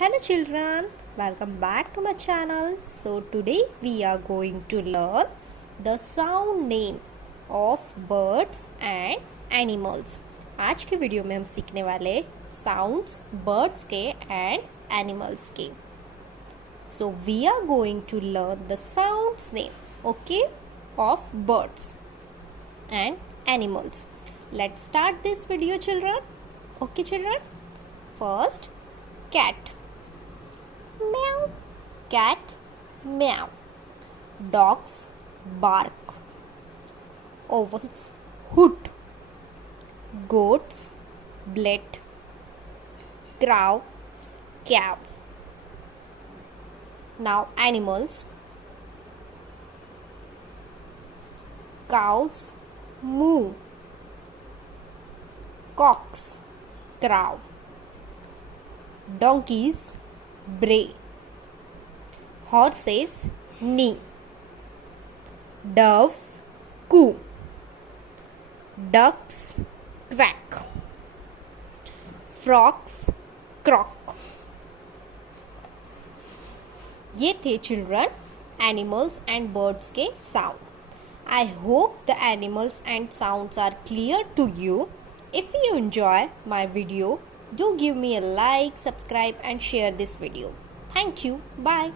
Hello children, welcome back to my channel. So today we are going to learn the sound name of birds and animals. आज की video में हम सीखने वाले sounds birds के and animals के. So we are going to learn the sounds name, okay, of birds and animals. Let's start this video children. Okay children. First, cat. Meow. Cat, meow. Dogs bark. Owls hoot. Goats bleat. Crows caw. Now animals. Cows moo. Cocks crow. Donkeys bray. Horses neigh. Doves coo. Ducks quack. Frogs croak. ये थे children animals and birds के sound. I hope the animals and sounds are clear to you. If you enjoy my video, do give me a like, subscribe and share this video. Thank you. Bye.